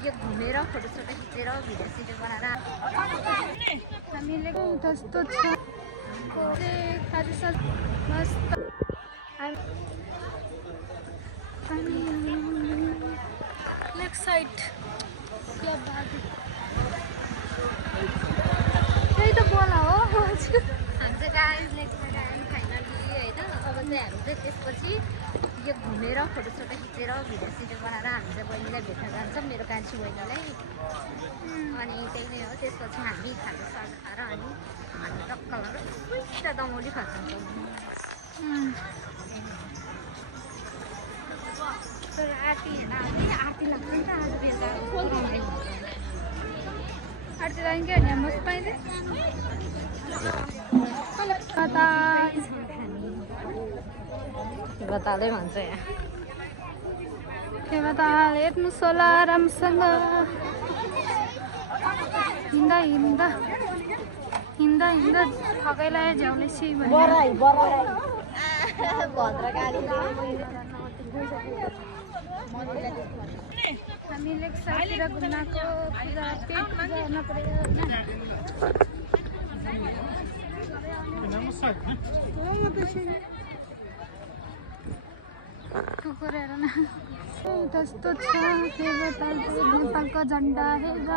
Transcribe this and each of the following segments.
यो घुमेर फोटोसोटो खिचेर भिडियो सिडियो बनाएर हामीले कस्तो छ मस्त लेफ्ट साइड त्यही त बोला हो हामी चाहिँ गाइज लेख्न गयौँ फाइनली होइन। अब चाहिँ हामी चाहिँ त्यसपछि यो घुमेर फोटोसोटो खिचेर भिडियो सिडियो बनाएर हामी चाहिँ बहिनीलाई भेट्न जान्छौँ, मेरो कान्छी बहिनीलाई। अनि त्यही नै हो। त्यसपछि हामी खाजासाजा खाएर अनि हामी टक्क लगाएर दमौली खान्छौँ। तर आरती आरती लाग्छ नि त, आरती लाग्यो क्या मस्त पाइँदै बतालै भन्छ यहाँ के बताल हेर्नुहोस् होला राम्रोसँग हिँड्दा हिँड्दा हिँड्दा हिँड्दा थकैलाई झ्याउनेছি हामीले साथीर घुम्नको पूजा पेट पूजा गर्न पर्यो कुकुर हेर न कस्तो छ के बताल नेपालको झन्डा हेर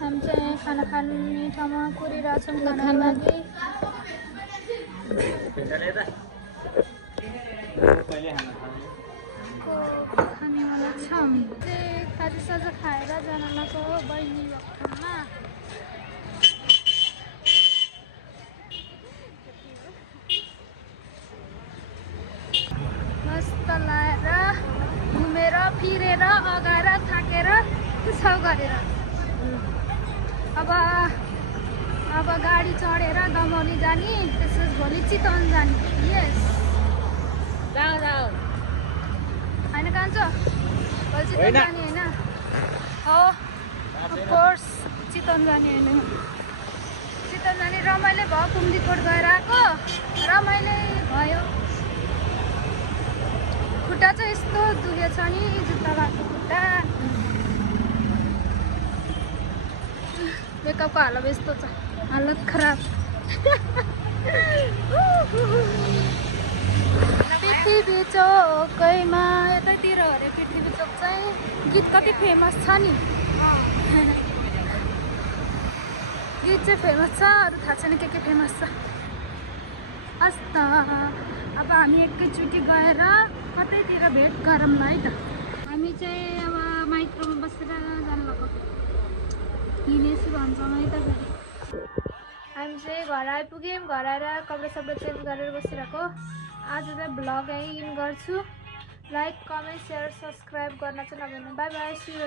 हामी चाहिँ खाना खाने ठाउँमा कुरिरहेछौँ खानाको लागि। खानेवाला छ हामी चाहिँ खाजासाजा खाएर जान लगाएको बहिनी ठाउँमा। मस्त लाएर घुमेर फिरेर अगाएर थाकेर सब गरेर अब गाडी चढेर दमौली जाने, त्यसपछि भोलि चितवन जाने। यस जाऊ जाऊ होइन कान्छो भोलि चितवन जाने होइन हो अफकोर्स चितवन जाने होइन चितवन जाने। रमाइलो भयो, कुम्दीकोट गएर आएको रमाइलो भयो। खुट्टा चाहिँ यस्तो दुखेछ नि, जुत्ता भएको खुट्टा। मेकअपको हालत यस्तो छ, हालत खराब। पृथ्वी चोकैमा यतैतिर अरे पृथ्वी चोक चाहिँ गीत कति फेमस छ नि, गीत चाहिँ फेमस छ, अरू थाहा छैन के फेमस छ। हस् त अब हामी एकैचोटि गएर कतैतिर भेट गरौँ है त। हामी चाहिँ अब माइक्रोमा बसेर जानु भएको हिँडेछु भन्छौँ है त। फेरि हामी चाहिँ घर आइपुग्यौँ, घर आएर कपडा सपडा चेन्ज गरेर बसिरहेको। आज चाहिँ भ्लग यहीँ इन गर्छु। लाइक कमेन्ट सेयर सब्सक्राइब गर्न चाहिँ नभुल्नु। By by.